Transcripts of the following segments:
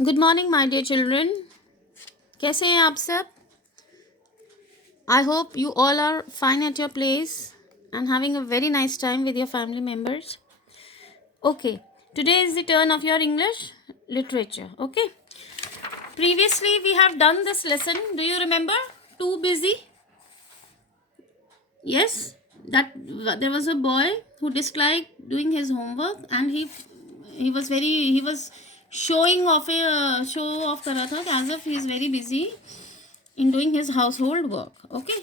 Good morning my dear children. कैसे हैं आप सब? I hope you all are fine at your place and having a very nice time with your family members. Okay, today is the turn of your English literature. Okay, previously we have done this lesson. Do you remember? Too busy? Yes, that there was a boy who disliked doing his homework and he was showing off show off कर रहा था as if he is very busy in doing his household work. Okay,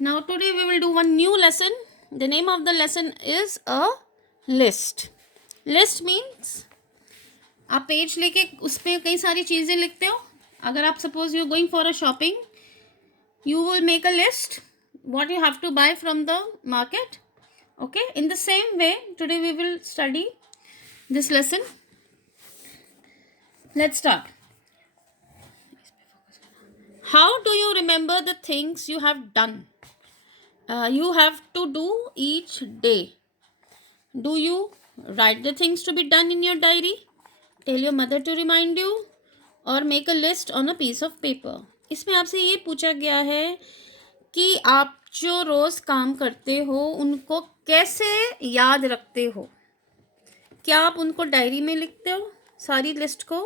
now today we will do one new lesson. The name of the lesson is a list. List means आप page लेके उस पर कई सारी चीज़ें लिखते हो. अगर आप suppose you going for a shopping, you will make a list what you have to buy from the market. Okay, in the same way today we will study this lesson. Let's start. How do you remember the things you have done? You have to do each day. Do you write the things to be done in your diary? Tell your mother to remind you, or make a list on a piece of paper. इसमें आपसे ये पूछा गया है कि आप जो रोज़ काम करते हो उनको कैसे याद रखते हो. क्या आप उनको डायरी में लिखते हो सारी लिस्ट को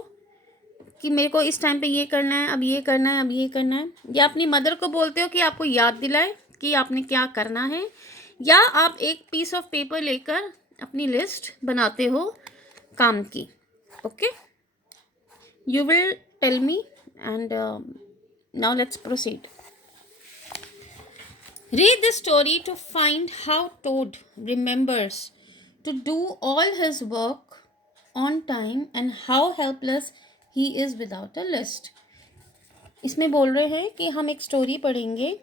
कि मेरे को इस टाइम पे ये करना है, अब ये करना है, अब ये करना है, या अपनी मदर को बोलते हो कि आपको याद दिलाए कि आपने क्या करना है, या आप एक पीस ऑफ पेपर लेकर अपनी लिस्ट बनाते हो काम की. Okay, you will tell me and now let's proceed. Read the story to find how Toad remembers to do all his work on time and how helpless he is without a list. इसमें बोल रहे हैं कि हम एक story पढ़ेंगे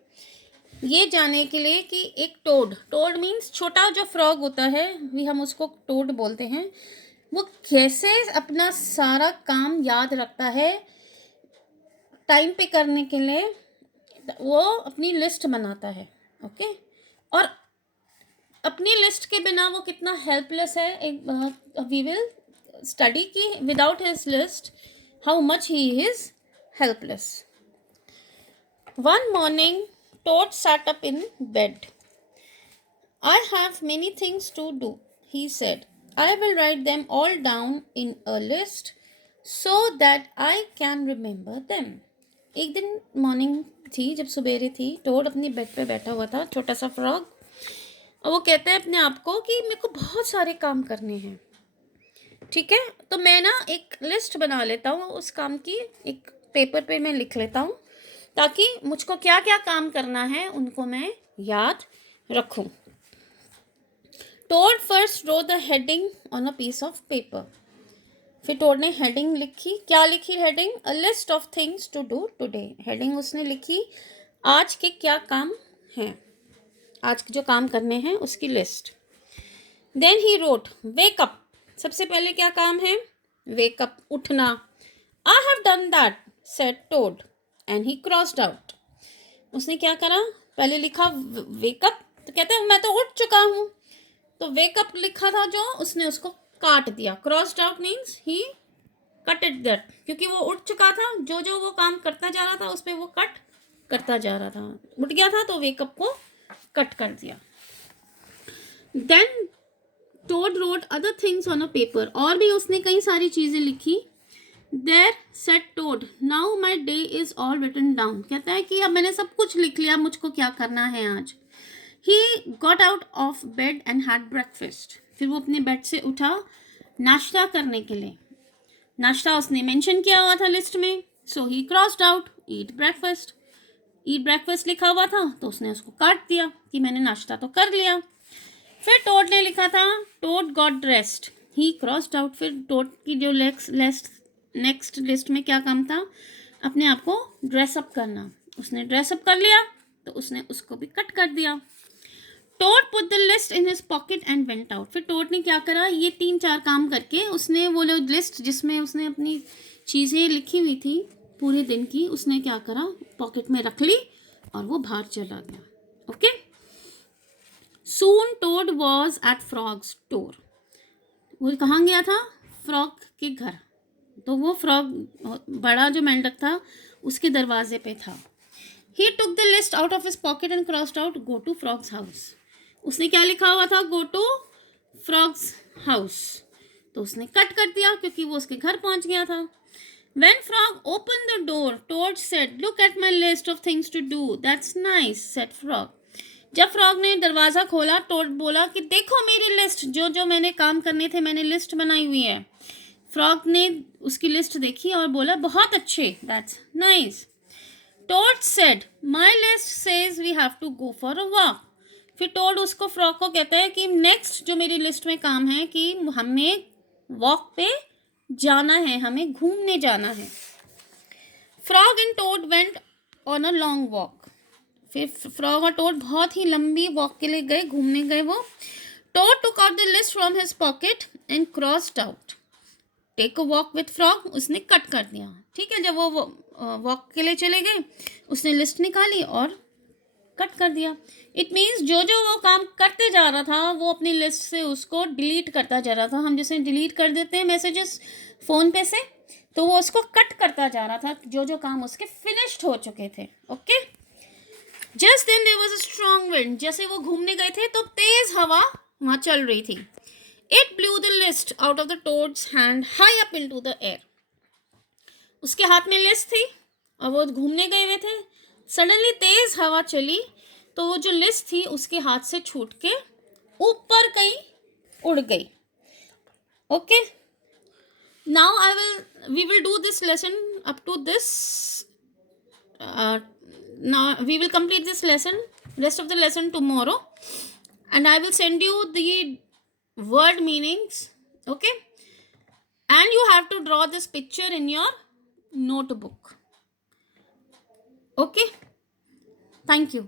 ये जानने के लिए कि एक टोड मीन्स छोटा जो फ्रॉग होता है, भी हम उसको टोड बोलते हैं, वो कैसे अपना सारा काम याद रखता है टाइम पे करने के लिए. वो अपनी लिस्ट बनाता है. ओके, और अपनी लिस्ट के बिना वो कितना हेल्पलेस है. एक वी विल स्टडी की without his list how much he is helpless. One morning Toad sat up in bed. I have many things to do, he said. I will write them all down in a list so that I can remember them. एक दिन morning थी, जब सवेरे थी, toad अपनी bed पे बैठा हुआ था, छोटा सा फ्रॉग, और वो कहता है अपने आप को कि मेरे को बहुत सारे काम करने हैं. ठीक है, तो मैं ना एक लिस्ट बना लेता हूँ उस काम की, एक पेपर पे मैं लिख लेता हूँ ताकि मुझको क्या क्या काम करना है उनको मैं याद रखूं. Toad first wrote the heading on a piece of paper. फिर टोड ने हेडिंग लिखी. क्या लिखी heading? A list of things to do today. Heading उसने लिखी आज के क्या काम हैं, आज के जो काम करने हैं उसकी list. Then he wrote wake up. सबसे पहले क्या काम है? वेकअप, उठना. I have done that said Toad and he crossed out. उसने क्या करा? पहले लिखा वेकअप, तो कहते हैं मैं तो उठ चुका हूँ. तो वेकअप लिखा था जो, उसने उसको काट दिया. Crossed out means he कटेड that, क्योंकि वो उठ चुका था, जो जो वो काम करता जा रहा था उस पर वो कट करता जा रहा था. उठ गया था तो वेकअप को कट कर दिया. Then Toad wrote other things on a paper. और भी उसने कई सारी चीज़ें लिखी. There said Toad, now my day is all written down. कहता है कि अब मैंने सब कुछ लिख लिया, मुझको क्या करना है आज. He got out of bed and had breakfast. फिर वो अपने बेड से उठा नाश्ता करने के लिए. नाश्ता उसने मेंशन किया हुआ था लिस्ट में, so he crossed out eat breakfast. eat breakfast लिखा हुआ था तो उसने उसको काट दिया कि मैंने नाश्ता तो कर लिया. फिर टोड ने लिखा था Toad got dressed. He crossed out. फिर टोड की जो नेक्स्ट लिस्ट में क्या काम था? अपने आप को ड्रेसअप करना. उसने ड्रेसअप कर लिया तो उसने उसको भी कट कर दिया. Toad put the list in his pocket and went out. फिर टोड ने क्या करा? ये 3-4 काम करके उसने वो लिस्ट जिसमें उसने अपनी चीज़ें लिखी हुई थी पूरे दिन की, उसने क्या करा? पॉकेट में रख ली और वो बाहर चला गया. Okay, soon Toad was at Frog's door. वो कहाँ गया था? फ्रॉग के घर. तो वो फ्रॉग, बड़ा जो मेंढक था, उसके दरवाजे पे था. He took the list out of his pocket and crossed out go to frog's house. उसने क्या लिखा हुआ था? Go to frog's house. तो उसने कट कर दिया क्योंकि वो उसके घर पहुंच गया था. When frog opened the door, Toad said, "Look at my list of things to do. That's nice," said frog. जब फ्रॉग ने दरवाज़ा खोला, टोड बोला कि देखो मेरी लिस्ट, जो जो मैंने काम करने थे मैंने लिस्ट बनाई हुई है. फ्रॉग ने उसकी लिस्ट देखी और बोला बहुत अच्छे, that's nice. Toad said, my list says we have to go for a walk. फिर टोड उसको फ्रॉग को कहता है कि नेक्स्ट जो मेरी लिस्ट में काम है कि हमें वॉक पे जाना है, हमें घूमने जाना है. Frog and Toad went on a long walk. फिर फ्रॉग और टोड बहुत ही लंबी वॉक के लिए गए, घूमने गए वो. Toad took out the list from his pocket and crossed out. Take a walk with Frog, उसने कट कर दिया. ठीक है, जब वो वॉक के लिए चले गए, उसने लिस्ट निकाली और कट कर दिया. इट मीन्स जो जो वो काम करते जा रहा था वो अपनी लिस्ट से उसको डिलीट करता जा रहा था. हम जैसे डिलीट कर देते हैं मैसेजेस फ़ोन पे से, तो वो उसको कट करता जा रहा था, जो जो काम उसके फिनिश्ड हो चुके थे. Okay. Just then there was a strong wind. जैसे वो घूमने गए थे तो तेज हवा वहाँ चल रही थी. It blew the list out of the toads hand high up into the air. उसके हाथ में लिस्ट थी और वो घूमने गए हुए थे. सडनली तेज हवा चली तो वो जो लिस्ट थी उसके हाथ से छूट के ऊपर कहीं उड़ गई. Okay. Now we will do this lesson up to this. Now we will complete this lesson, rest of the lesson tomorrow, and I will send you the word meanings. Okay, and you have to draw this picture in your notebook. Okay, thank you.